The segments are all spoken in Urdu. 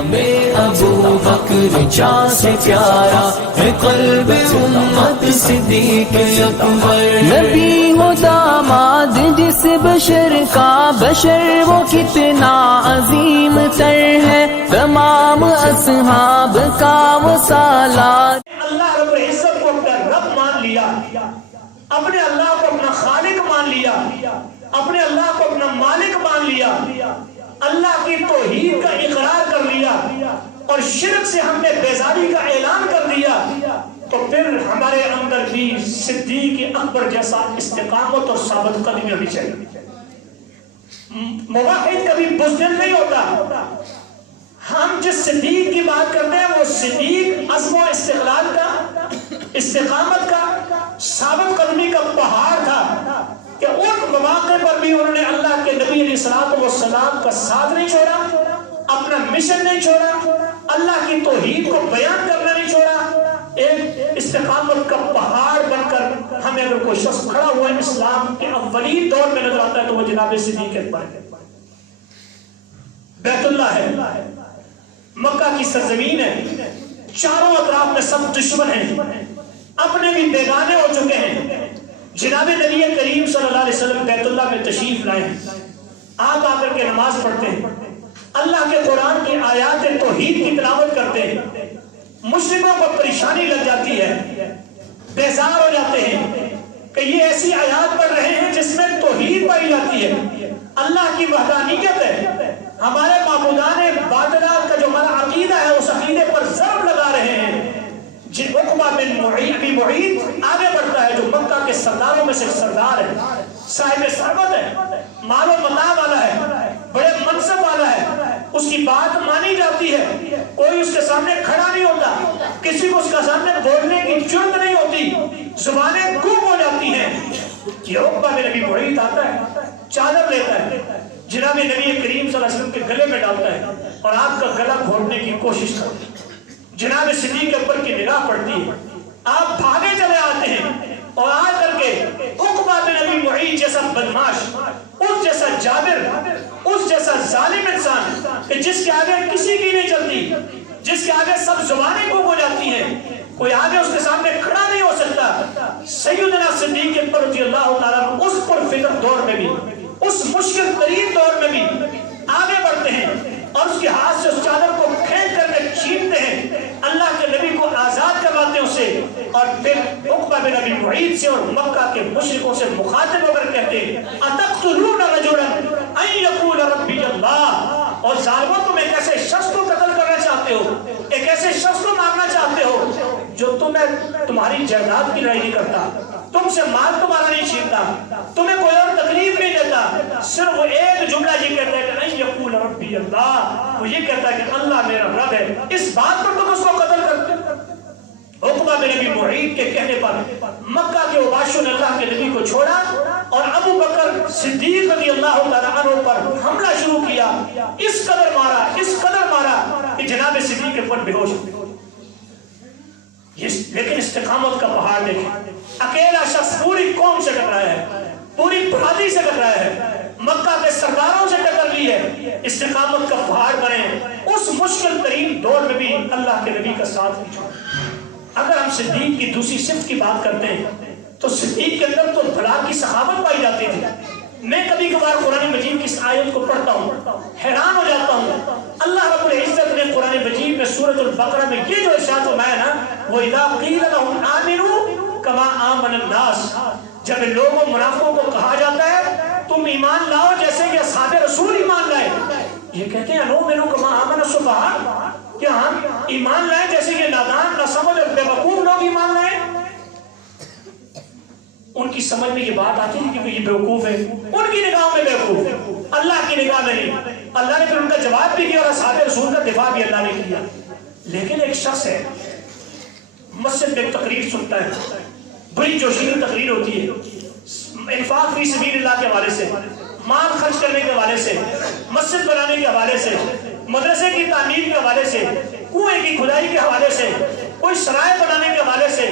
ہمیں ابو بکر جاں سے پیارا ہے قلب امت صدیق اکبر نبی ہو داماد جس بشر کا بشر وہ کتنا عظیم تر ہے تمام اصحاب کا وہ سالار اللہ رب العزت کو اپنا رب مان لیا اپنے اللہ کو اپنا خالق مان لیا اپنے اللہ کو اپنا مالک مان لیا اللہ کی توحید کا اقرار کر لیا اور شرک سے ہم نے بیزاری کا اعلان کر دیا تو پھر ہمارے اندر بھی صدیق اکبر جیسا استقامت اور ثابت قدمی ہونی چاہیے موحد کبھی بزدل نہیں ہوتا ہم جس صدیق کی بات کرتے ہیں وہ صدیق عزم و استقلال کا استقامت کا ثابت قدمی کا پہاڑ تھا کہ ان مواقع پر بھی انہوں نے اللہ کے نبی علیہ السلام کا ساتھ نہیں چھوڑا اپنا مشن نہیں چھوڑا اللہ کی توحید کو بیان کرنا نہیں چھوڑا ایک استقامت کا پہاڑ بن کر ہمیں اگر کوئی شخص کھڑا ہوا ہے اسلام کے اولین دور میں نظر آتا ہے تو وہ جناب صدیق اکبر ہے بیت اللہ ہے مکہ کی سرزمین ہے چاروں اطراف میں سب دشمن ہیں اپنے بھی بیگانے ہو چکے ہیں جناب نبی کریم صلی اللہ علیہ وسلم بیت اللہ میں تشریف لائے ہیں آپ آ کر کے نماز پڑھتے ہیں اللہ کے قرآن کی آیات توحید کی تلاوت کرتے ہیں مشرکوں کو پریشانی لگ جاتی ہے بیزار ہو جاتے ہیں کہ یہ ایسی آیات پڑھ رہے ہیں جس میں توحید پائی جاتی ہے اللہ کی وحدانیت ہے ہمارے معبودان باطلہ کا جو ہمارا عقیدہ ہے اس عقیدے پر ضرب لگا رہے ہیں عقبہ بن معیط آگے بڑھتا ہے جو مکہ کے سرداروں میں سے سردار ہے صاحب ثروت ہے مال و متاع والا ہے بڑے منصب والا ہے اس کی بات مانی جاتی ہے کوئی اس کے سامنے کھڑا نہیں ہوتا کسی کو اس کے سامنے بولنے کی جرت نہیں ہوتی زبانیں گم ہو جاتی ہیں یہ عقبہ بن ابی معیط آتا ہے چادر لیتا ہے جناب نبی کریم صلی اللہ علیہ وسلم کے گلے میں ڈالتا ہے اور آپ کا گلا گھونٹنے کی کوشش کرتا ہے جناب صدیق اکبر کی نگاہ پڑتی ہے آپ بھاگے چلے آتے ہیں اور آ کر کے عقبہ بن ابی معیط جیسا بدماش اس جیسا جابر اس جیسا ظالم انسان کہ جس کے آگے کسی کی نہیں چلتی جس کے آگے سب زبانیں گم ہو جاتی ہیں کوئی آگے اس کے سامنے کھڑا نہیں ہو سکتا سیدنا صدیق اکبر رضی اللہ تعالیٰ اس پر فکر دور میں بھی اس مشکل ترین دور میں بھی آگے بڑھتے ہیں اور اس کے ہاتھ سے اس چادر کو کھینچ کر کے چھینتے ہیں اللہ کے نبی کو آزاد کرواتے ہیں اسے اور پھر عقبہ بن ابی معیط سے اور مکہ کے مشرکوں سے مخاطب ہو کر کہتے ہیں اتقتلون رجلا ان یقول ربی اللہ اور ظالموں تم ایک ایسے شخص کو قتل کرنا چاہتے ہو ایک ایسے شخص کو مارنا چاہتے ہو جو تمہاری جائیداد کی لڑائی نہیں کرتا تم سے مال تمہارا نہیں چھینتا تمہیں کوئی اور تکلیف نہیں دیتا صرف وہ ایک جملہ یہ کہتا ہے کہ ان یقول ربی اللہ وہ یہ کہتا ہے کہ اللہ میرا رب ہے اس بات پر تم اس کو قتل کرتے عقبہ بن ابی معیط کے کہنے پر مکہ کے عباشوں نے اللہ کے نبی کو چھوڑا اور ابو بکر صدیق رضی اللہ تعالیٰ عنہ پر حملہ شروع کیا اس قدر مارا کہ جناب صدیق کے پر بے ہوش لیکن استقامت کا پہاڑ دیکھیں اکیلا شخص پوری قوم سے ٹکرایا ہے پوری برادری سے ٹکرایا ہے مکہ کے سرداروں سے ٹکر لی ہے استقامت کا پہاڑ بنے اس مشکل ترین دور میں بھی اللہ کے نبی کا ساتھ نہیں چھوڑا اگر ہم صدیق کی دوسری صفت کی بات کرتے ہیں تو صدیق کے اندر تو بھلا کی سخاوت پائی جاتی تھی میں کبھی کبھار قرآن مجید کی اس آیت کو پڑھتا ہوں حیران ہو جاتا ہوں اللہ رب العزت نے قرآن مجید میں سورۃ البقرہ میں یہ جو ارشاد فرمایا نا وَإِذَا قِيلَ لَهُمْ آمِنُوا كَمَا آمَنَ النَّاسُ جب لوگوں منافقوں کو کہا جاتا ہے تم ایمان لاؤ جیسے کہ اصحاب رسول ایمان لائے یہ کہتے ہیں نؤمنُ كَمَا آمَنَ السُّفَهَاءُ کہ ہم ایمان لائیں جیسے کہ نادان ناسمجھ اور بے وقوف لوگ ایمان لائیں ان کی سمجھ میں یہ بات آتی ہے کہ یہ بیوقوف ہے ان کی نگاہوں میں بیوقوف اللہ کی نگاہ میں نہیں اللہ نے پھر ان کا جواب بھی کیا اور اصحاب رسول کا دفاع بھی اللہ نے کیا لیکن ایک شخص ہے مسجد میں تقریر سنتا ہے بڑی جوشیلی تقریر ہوتی ہے انفاق فی سبیل اللہ کے حوالے سے مال خرچ کرنے کے حوالے سے مسجد بنانے کے حوالے سے مدرسے کی تعمیر کے حوالے سے کنویں کی کھدائی کے حوالے سے کوئی سرائے بنانے کے حوالے سے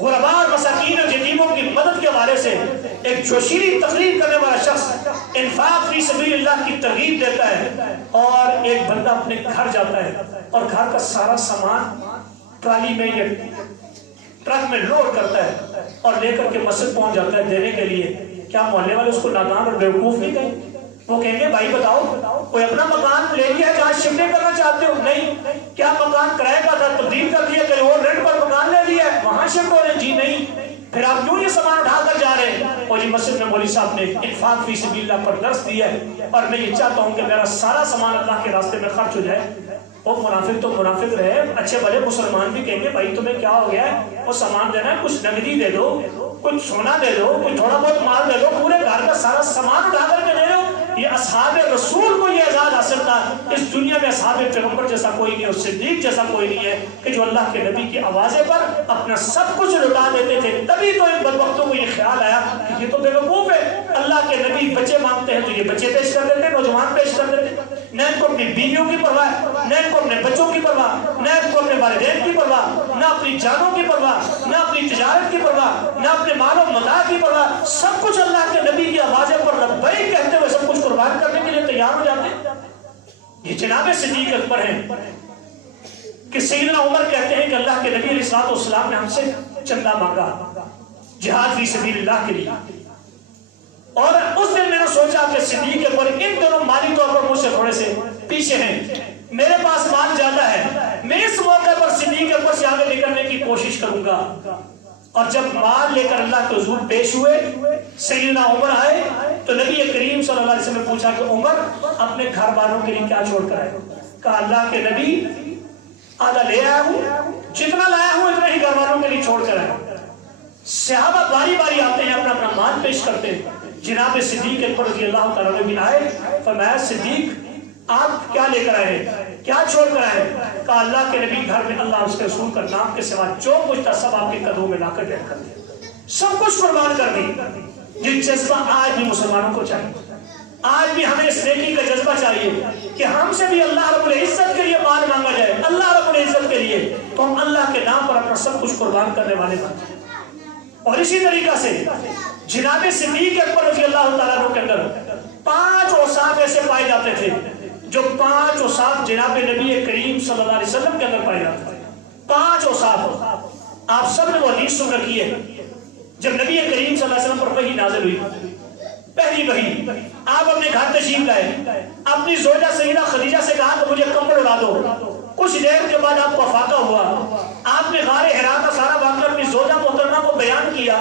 غرباء اور مساکین اور یتیموں کی مدد کے حوالے سے ایک جوشیلی تقریر کرنے والا شخص انفاق فی سبیل اللہ کی ترغیب دیتا ہے اور ایک بندہ اپنے گھر جاتا ہے اور گھر کا سارا سامان ٹرالی میں یا ٹرک میں لوڈ کرتا ہے اور لے کر کے مسجد پہنچ جاتا ہے دینے کے لیے، کیا محلے والے اس کو نادان اور بیوقوف نہیں کہیں؟ وہ کہیں گے بھائی بتاؤ کوئی اپنا مکان لے لیا ہے جہاں شفٹیں کرنا چاہتے ہو؟ نہیں۔ کیا مکان کرائے کا تھا تبدیل کر دیا، کہیں اور رینٹ پر مکان لے لیا ہے وہاں شفٹ ہو رہے؟ جی نہیں۔ پھر آپ کیوں یہ سامان اٹھا کر جا رہے ہیں؟ اور جی مسجد میں مولوی صاحب نے انفاق فی سبیل اللہ پر درس دیا ہے اور میں یہ چاہتا ہوں کہ میرا سارا سامان اللہ کے راستے میں خرچ ہو جائے۔ وہ منافق تو منافق رہے، اچھے بھلے مسلمان بھی کہیں گے بھائی تمہیں کیا ہو گیا ہے، وہ سامان دینا ہے، کچھ نقدی دے دو، کچھ سونا دے دو، کچھ تھوڑا بہت مال دے دو، پورے گھر کا سارا سامان اٹھا کر کے دے دو۔ یہ اصحاب رسول کو یہ اعزاز حاصل تھا۔ اس دنیا میں اصحاب پیغمبر جیسا کوئی نہیں اور صدیق جیسا کوئی نہیں ہے کہ جو اللہ کے نبی کی آوازے پر اپنا سب کچھ لٹا دیتے تھے۔ تبھی تو ان بدبختوں کو یہ خیال آیا کہ یہ تو بیوقوف ہے، اللہ کے نبی بچے مانگتے ہیں تو یہ بچے پیش کر دیتے، نوجوان پیش کر دیتے، نہ ان کو اپنی بیویوں کی پرواہ، نہ ان کو اپنے بچوں کی پرواہ، نہ ان کو اپنے والدین کی پرواہ، نہ اپنی جانوں کی پرواہ، نہ اپنی تجارت کی پرواہ، نہ اپنے مال و متاع کی پرواہ۔ سب کچھ اللہ کے نبی کی آوازیں پر لبیک کہتے ہوئے سب کچھ قربان کرنے کے لیے تیار ہو جاتے ہیں۔ یہ جناب صدیق اکبر ہیں کہ سیدنا عمر کہتے ہیں کہ اللہ کے نبی علیہ السلام نے ہم سے چندہ مانگا جہاد فی سبیل اللہ کے لیے، اور اس دن میں نے سوچا کہ صدیق اکبر ان دونوں مالی طور پر مجھ سے تھوڑے سے پیچھے ہیں، میرے پاس مال زیادہ ہے، میں اس موقع پر صدیق اکبر سے آگے نکلنے کی کوشش کروں گا۔ اور جب مال لے کر اللہ کے حضور پیش ہوئے، سیدنا عمر آئے تو نبی کریم صلی اللہ علیہ وسلم نے پوچھا کہ عمر اپنے گھر والوں کے لیے کیا چھوڑ کر آئے؟ کہا اللہ کے نبی آدھا لے آیا ہوں، جتنا لایا ہوں اتنا ہی گھر والوں کے لیے چھوڑ کر آیا۔ صحابہ باری باری آتے ہیں، اپنا اپنا مال پیش کرتے ہیں۔ جناب صدیق اکبر رضی اللہ تعالیٰ عنہ بھی آئے، فرمایا صدیق آپ کیا لے کر آئے، کیا چھوڑ کر آئے؟ کہا اللہ کے نبی گھر میں اللہ اس کے رسول کا نام کے سوا جو کچھ تھا سب آپ کے قدموں میں لا کر ڈیٹ کر دیا، سب کچھ قربان کر دی۔ یہ جذبہ آج بھی مسلمانوں کو چاہیے، آج بھی ہمیں اس نیکی کا جذبہ چاہیے کہ ہم سے بھی اللہ رب العزت کے لیے مال مانگا جائے، اللہ رب العزت کے لیے، تو ہم اللہ کے نام پر اپنا سب کچھ قربان کرنے والے بنتے ہیں۔ اور اسی طریقہ سے جناب صدیق اکبر رضی اللہ تعالیٰ عنہ کے اندر 5 اوصاف ایسے پائے جاتے تھے جو 5 اوصاف جناب نبی کریم صلی اللہ علیہ وسلم کے اندر پائے جاتے تھے۔ 5 اوصاف آپ سب نے وہ حدیث سن رکھی ہے، جب نبی کریم صلی اللہ علیہ وسلم پر وحی نازل ہوئی، پہلی وحی، آپ اپنے گھر تشریف لائے، اپنی زوجہ سیدہ خدیجہ سے کہا کہ مجھے کمبل اڑا دو۔ کچھ دیر کے بعد آپ کو افاقہ ہوا، آپ نے غار حرا کا سارا واقعہ اپنی زوجہ محترمہ کو بیان کیا۔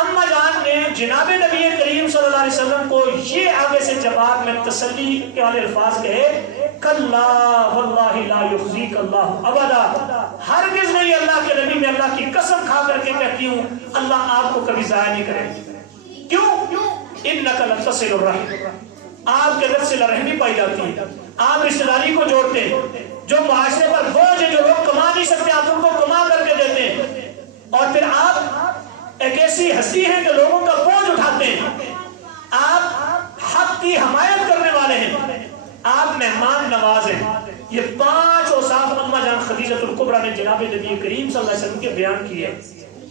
اما جان نے جناب نبی کریم صلی اللہ علیہ وسلم کو یہ آگے سے جواب میں تسلی کے والے الفاظ کہے، کلا واللہ لا یخزیک اللہ ابدا، ہرگز نہیں، اللہ کے نبی میں اللہ کی قسم کھا کر کے کہتی ہوں اللہ آپ کو کبھی ضائع نہیں کرے۔ کیوں؟ انک لتصل الرحم، آپ کے اندر صلہ رحمی پائی جاتی ہے، آپ رشتہ داری کو جوڑتے ہیں، جو معاشرے پر بوجھ ہے، جو لوگ کما نہیں سکتے آپ ان کو کما کر کے دیتے ہیں، اور پھر آپ ایک ایسی ہستی ہیں کہ لوگوں کا بوجھ اٹھاتے ہیں، آپ حق کی حمایت کرنے والے ہیں، آپ مہمان نواز ہیں۔ یہ 5 اوصاف اماں جان خدیجہ الکبریٰ نے جناب نبی کریم صلی اللہ علیہ وسلم کے بیان کیے۔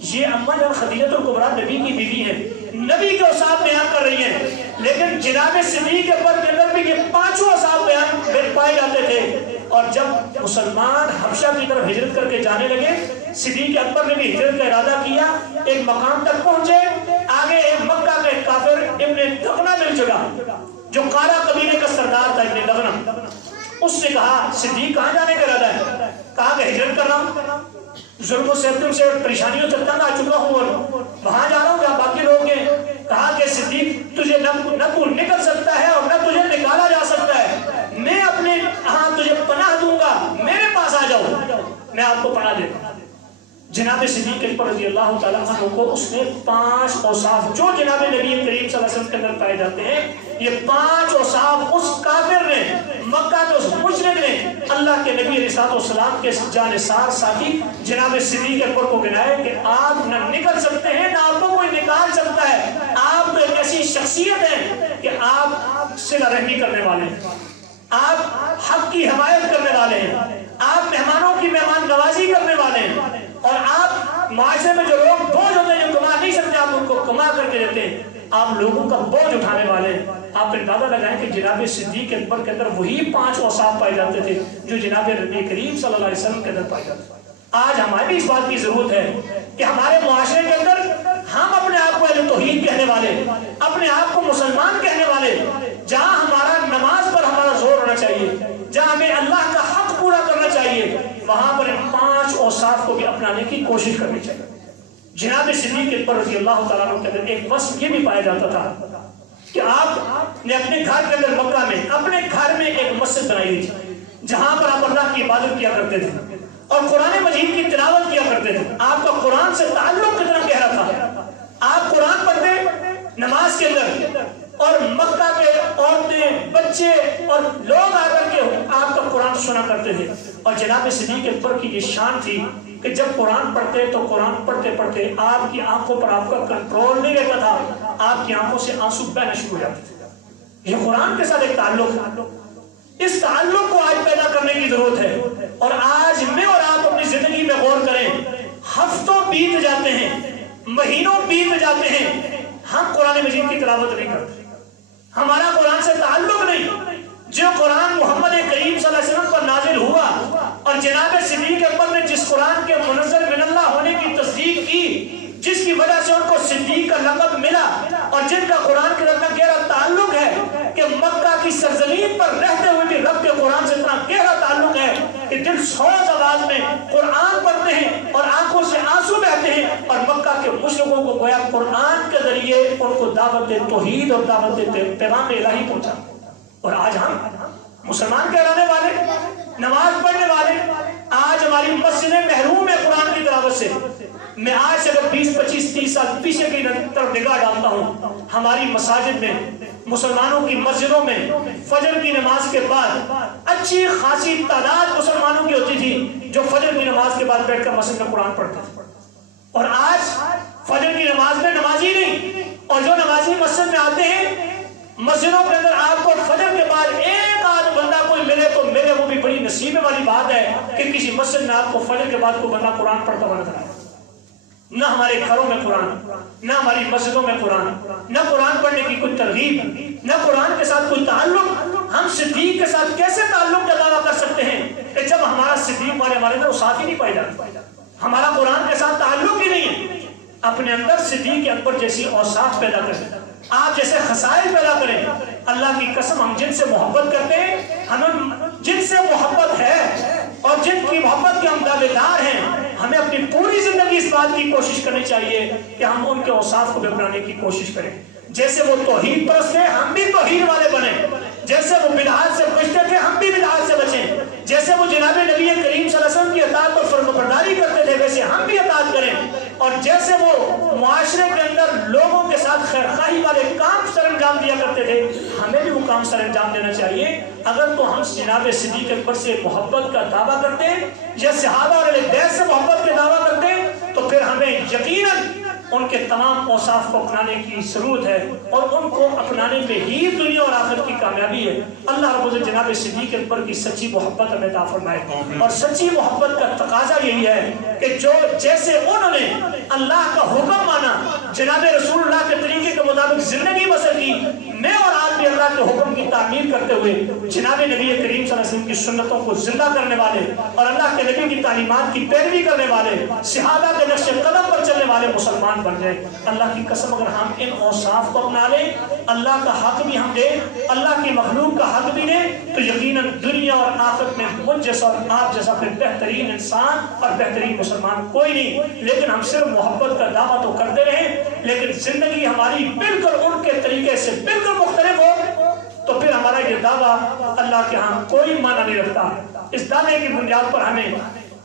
یہ اماں جان خدیجہ الکبریٰ نبی کی بیوی ہیں، نبی کے اوصاف بیان کر رہی ہیں، لیکن جناب صدیق اکبر کے اندر بھی یہ 5 اوصاف بیان پائے جاتے تھے۔ اور جب مسلمان حبشہ کی طرف ہجرت کر کے جانے لگے، صدیق اکبر نے بھی ہجرت کا ارادہ کیا، ایک مقام تک پہنچے، آگے ایک مکہ کا ایک کافر ابن دغنہ مل چکا جو قارہ قبیلے کا سردار تھا، ابن دغنہ۔ اس نے کہا صدیق کہاں جانے کا ارادہ ہے؟ کہا کہ ہجرت کر رہا ہوں، ظلم و ستم سے پریشانیوں سے تنگ آ چکا ہوں اور وہاں جا رہا ہوں جہاں باقی لوگ ہیں۔ کہا کہ صدیق تجھے نہ تو نکل سکتا ہے اور نہ تجھے نکالا جا سکتا ہے، میں اپنے ہاں تجھے پناہ دوں گا، میرے پاس آ جاؤ، میں آپ کو پناہ دیتا ہوں۔ جناب صدیق اکبر رضی اللہ تعالیٰ عنہ کو اس نے 5 اوصاف جو جناب نبی کریم صلی اللہ علیہ وسلم کے اندر پائے جاتے ہیں، یہ 5 اوصاف اس کافر نے، مکہ کے اس مشرک نے اللہ کے نبی علیہ السلام کے جانثار ساتھی جناب صدیق اکبر کو گنائے کہ آپ نہ نکل سکتے ہیں نہ آپ کو کوئی نکال سکتا ہے، آپ تو ایک ایسی شخصیت ہے کہ آپ صلہ رحمی کرنے والے ہیں، آپ حق کی حمایت کرنے والے ہیں، آپ مہمانوں کی مہمان نوازی کرنے والے ہیں، اور آپ معاشرے میں جو لوگ بوجھ ہوتے ہیں جو کما نہیں سکتے آپ ان کو کما کر کے دیتے ہیں، آپ لوگوں کا بوجھ اٹھانے والے ہیں۔ آپ اندازہ لگائیں کہ جناب صدیق اکبر کے اندر وہی 5 اوصاف پائے جاتے تھے جو جناب نبی کریم صلی اللہ علیہ وسلم کے اندر پائے جاتے تھے۔ آج ہمیں بھی اس بات کی ضرورت ہے کہ ہمارے معاشرے کے اندر ہم اپنے آپ کو اہل توحید کہنے والے، اپنے آپ کو مسلمان کہنے والے، جہاں ہمارا نماز پر ہمارا زور ہونا چاہیے، جہاں ہمیں اللہ کا حق پورا کرنا چاہیے، وہاں پر ان 5 اوصاف کو بھی اپنانے کی کوشش کرنی چاہیے۔ جناب صدیق اکبر رضی اللہ تعالیٰ عنہ کے اندر ایک وصف یہ بھی پایا جاتا تھا کہ آپ نے اپنے گھر کے اندر مکہ میں اپنے گھر میں ایک مسجد بنائی ہوئی تھی جہاں پر آپ اللہ کی عبادت کیا کرتے تھے اور قرآن مجید کی تلاوت کیا کرتے تھے۔ آپ کا قرآن سے تعلق کتنا گہرا تھا، آپ قرآن پڑھتے نماز کے اندر اور مکہ کے عورتیں، بچے اور لوگ آ کر کے آپ کا قرآن سنا کرتے تھے۔ اور جناب صدیق اکبر کی یہ شان تھی کہ جب قرآن پڑھتے تو قرآن پڑھتے پڑھتے آپ کی آنکھوں پر آپ کا کنٹرول نہیں رہتا تھا، آپ کی آنکھوں سے آنسو بہنا شروع ہو جاتے تھے۔ یہ قرآن کے ساتھ ایک تعلق ہے، اس تعلق کو آج پیدا کرنے کی ضرورت ہے۔ اور آج میں اور آپ اپنی زندگی میں غور کریں، ہفتوں بیت جاتے ہیں، مہینوں بیت جاتے ہیں، ہم قرآن مجید کی تلاوت نہیں کرتے، ہمارا قرآن سے تعلق نہیں۔ جو قرآن محمد کریم صلی اللہ علیہ وسلم پر نازل ہوا اور جناب صدیق اکبر نے جس قرآن کے منزل من اللہ ہونے کی تصدیق کی، جس کی وجہ سے ان کو صدیق کا لقب ملا اور جن کا قرآن کے اتنا گہرا تعلق ہے کہ مکہ کی سرزمین پر رہتے ہوئے بھی رب کے قرآن سے اتنا گہرا تعلق ہے کہ دل سوز آواز میں قرآن پڑھتے ہیں اور آنکھوں سے آنسو بہتے ہیں، اور مکہ کے مشرکوں کو گویا قرآن کے ذریعے ان کو دعوت توحید اور دعوت پیغام الہی پہنچا۔ اور آج ہم مسلمان کہلانے والے، نماز پڑھنے والے، آج ہماری مسجدیں محروم ہیں قرآن کی تلاوت سے۔ میں آج سے اگر 20 25 30 سال پیچھے کی طرف نگاہ ڈالتا ہوں، ہماری مساجد میں، مسلمانوں کی مسجدوں میں فجر کی نماز کے بعد اچھی خاصی تعداد مسلمانوں کی ہوتی تھی جو فجر کی نماز کے بعد بیٹھ کر مسجد میں قرآن پڑھتے تھے۔ اور آج فجر کی نماز میں نمازی نہیں، اور جو نمازی مسجد میں آتے ہیں، مسجدوں کے اندر آپ کو فجر کے بعد ایک آدھ بندہ کوئی ملے تو ملے، وہ بھی بڑی نصیبے والی بات ہے کہ کسی مسجد میں آپ کو فجر کے بعد کوئی بندہ قرآن پڑھتا ہوا نظر آئے۔ نہ ہمارے گھروں میں قرآن، نہ ہماری مسجدوں میں قرآن، نہ قرآن پڑھنے کی کوئی ترغیب، نہ قرآن کے ساتھ کوئی تعلق۔ ہم صدیق کے ساتھ کیسے تعلق کا دعویٰ کر سکتے ہیں کہ جب ہمارا صدیق والے ہمارے اندر اوصاف ہی نہیں پائے جاتے، ہمارا قرآن کے ساتھ تعلق ہی نہیں ہے۔ اپنے اندر صدیق اکبر جیسی اوصاف پیدا کریں، آپ جیسے خصائل پیدا کریں۔ اللہ کی قسم، ہم جن سے محبت کرتے ہیں، ہمیں جن سے محبت ہے اور جن کی محبت کے ہم دعویدار ہیں، ہمیں اپنی پوری زندگی اس بات کی کوشش کرنی چاہیے کہ ہم ان کے اوصاف کو بھی اپنانے کی کوشش کریں۔ جیسے وہ توحید پرست ہیں، ہم بھی توحید والے بنیں۔ جیسے وہ بدعات سے بچتے تھے، ہم بھی بدعات سے بچیں۔ جیسے وہ جناب نبی کریم صلی اللہ علیہ وسلم کی اطاعت اور فرمانبرداری کرتے تھے، ویسے ہم بھی اطاعت کریں۔ اور جیسے وہ معاشرے کے اندر لوگوں کے ساتھ خیر خواہی والے کام سر انجام دیا کرتے تھے، ہمیں بھی وہ کام سر انجام دینا چاہیے۔ اگر تو ہم جناب صدیق اکبر سے محبت کا دعویٰ کرتے ہیں یا صحابہ اور اہل بیت سے محبت کا دعویٰ کرتے ہیں، تو پھر ہمیں یقیناً ان کے تمام اوصاف کو اپنانے کی ضرورت ہے، اور ان کو اپنانے میں ہی دنیا اور آخرت کی کامیابی ہے۔ اللہ رب العزت جناب صدیق اکبر کی سچی محبت ہمیں عطا فرمائے، اور سچی محبت کا تقاضا یہی ہے کہ جو جیسے انہوں نے اللہ کا حکم مانا، جناب رسول اللہ کے طریقے کے مطابق زندگی بسر کی، میں اور آپ بھی اللہ کے حکم کی تعمیر کرتے ہوئے جناب نبی کریم صلی اللہ علیہ وسلم کی سنتوں کو زندہ کرنے والے اور اللہ کے نبی کی تعلیمات کی پیروی کرنے والے، صحابہ کے نقش قدم پر چلنے والے مسلمان بن جائے۔ اللہ کی قسم، اگر ہم ان اوصاف کو اپنا لیں، اللہ کا حق بھی ہم دیں، اللہ کی مخلوق کا حق بھی دیں، تو یقیناً دنیا اور آخرت میں مجھ جیسا اور آپ جیسا پھر بہترین انسان اور بہترین مسلمان کوئی نہیں۔ لیکن ہم صرف محبت کا دعویٰ تو کرتے رہیں، لیکن زندگی ہماری بالکل ان کے طریقے سے بالکل مختلف ہو، تو پھر ہمارا یہ دعویٰ اللہ کے ہاں کوئی معنی نہیں رکھتا۔ اس دعوے کی بنیاد پر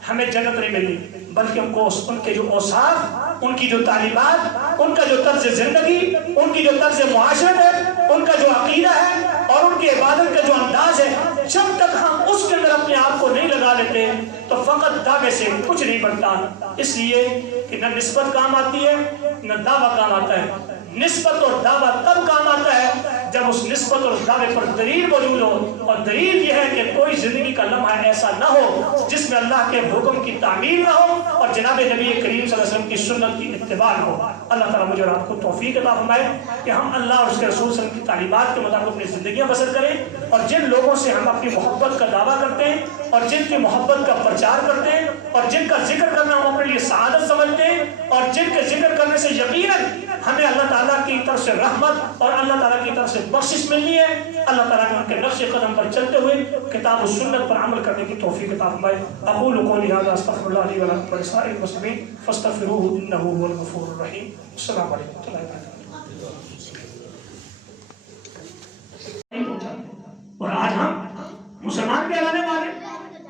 ہمیں جنت نہیں ملی، بلکہ ان کے جو اوصاف، ان کی جو تعلیمات، ان کا جو طرز زندگی، ان کی جو طرز معاشرت ہے، ان کا جو عقیدہ ہے اور ان کی عبادت کا جو انداز ہے، جب تک ہم اس کے اندر اپنے آپ کو نہیں لگا لیتے تو فقط دعوے سے کچھ نہیں بنتا۔ اس لیے کہ نہ نسبت کام آتی ہے، نہ دعویٰ کام آتا ہے۔ نسبت اور دعویٰ تب کام آتا ہے جب اس نسبت اور اس دعوے پر دلیل موجود ہو، اور دلیل یہ ہے کہ کوئی زندگی کا لمحہ ایسا نہ ہو جس میں اللہ کے حکم کی تعمیل نہ ہو اور جناب نبی کریم صلی اللہ علیہ وسلم کی سنت کی اتباع نہ ہو۔ اللہ تعالیٰ مجھے اور آپ کو توفیق عطا فرمائے کہ ہم اللہ اور اس کے رسول صلی اللہ علیہ وسلم کی تعلیمات کے مطابق اپنی زندگیاں بسر کریں، اور جن لوگوں سے ہم اپنی محبت کا دعویٰ کرتے ہیں اور جن کی محبت کا پرچار کرتے ہیں اور جن کا ذکر کرنا ہم اپنے لیے سعادت سمجھتے ہیں اور جن کے ذکر کرنے سے یقیناً ہمیں اللہ تعالیٰ کی طرف سے رحمت اور اللہ تعالیٰ کی طرف سے بخشش ملنی ہے، اللہ تعالیٰ نے ان کے نقش قدم پر چلتے ہوئے کتاب و سنت پر عمل کرنے کی توفیق عطا فرمائے۔ اقول قولی ھذا استغفر اللہ لی ولکم ولسائر المسلمین فاستغفروہ انہ هو الغفور الرحیم۔ السلام علیکم ورحمۃ اللہ وبرکاتہ۔ اور آج ہم مسلمان کہلانے والے،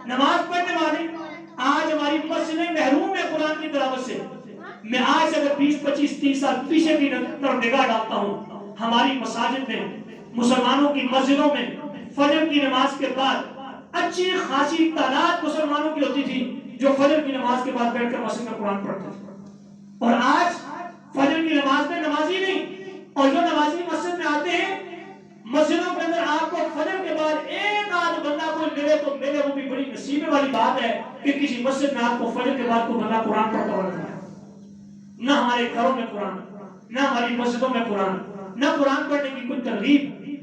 نماز پڑھنے والے، آج ہماری مسجدیں محروم ہے قرآن کی تلاوت سے۔ میں آج اگر 20-25-30 سال پیچھے کی طرف نگاہ ڈالتا ہوں، ہماری مساجد میں، مسلمانوں کی مسجدوں میں فجر کی نماز کے بعد اچھی خاصی تعداد مسلمانوں کی ہوتی تھی جو فجر کی نماز کے بعد بیٹھ کر مسجد میں قرآن پڑھتے تھے، اور آج فجر کی نماز میں نمازی نہیں، اور جو نمازی مسجد میں آتے ہیں مسجدوں کے اندر آپ کو فجر کے بعد ایک آدھ بندہ کوئی ملے تو ملے، وہ بھی بڑی نصیبے والی بات ہے کہ کسی مسجد میں آپ کو فجر کے بعد کوئی بندہ قرآن پڑھتا ہوا نظر آئے۔ نہ ہمارے گھروں میں قرآن، نہ ہماری مسجدوں میں قرآن، نہ قرآن پڑھنے کی کوئی ترغیب،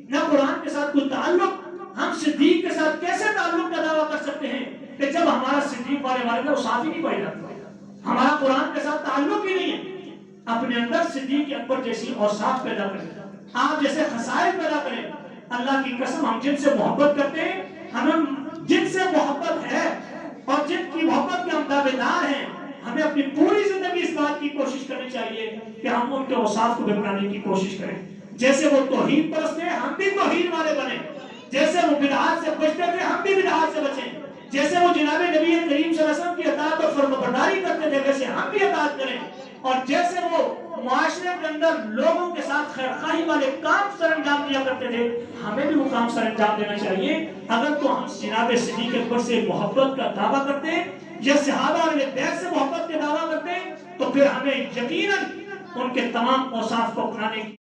نہ قرآن کے ساتھ کوئی تعلق۔ ہم صدیق کے ساتھ کیسے تعلق کا دعویٰ کر سکتے ہیں کہ جب ہمارا صدیق والے میں اوصاف ہی نہیں پائی جاتی، ہمارا قرآن کے ساتھ تعلق ہی نہیں ہے۔ اپنے اندر صدیق اکبر جیسی اوصاف پیدا کریں، آپ جیسے خصائص پیدا کریں۔ اللہ کی قسم ہم جن سے محبت کرتے ہیں، ہمیں جن سے محبت ہے اور جن کی محبت کے ہم دعویدار ہیں، ہمیں اپنی پوری زندگی اس بات کی کوشش کرنی چاہیے کہ ہم ان کے اوصاف کو بنانے کی کوشش کریں۔ جیسے وہ توحید پرست ہیں، ہم بھی توحید والے بنیں۔ جیسے وہ بدعات سے بچتے تھے، ہم بھی بدعات سے بچیں۔ جیسے وہ جناب نبی کریم صلی اللہ علیہ وسلم کی اطاعت اور فرمانبرداری کرتے تھے، ویسے ہم بھی اطاعت کریں۔ اور جیسے وہ معاشرے کے اندر لوگوں کے ساتھ خیر خواہی والے کام سر انجام دیا کرتے تھے، ہمیں بھی وہ کام سر انجام دینا چاہیے۔ اگر تو ہم جناب صدیق اکبر سے محبت کا دعویٰ کرتے ہیں یا صحابہ اور بیت سے محبت کا دعویٰ کرتے ہیں، تو پھر ہمیں یقیناً ان کے تمام اوصاف کو اپنانے کی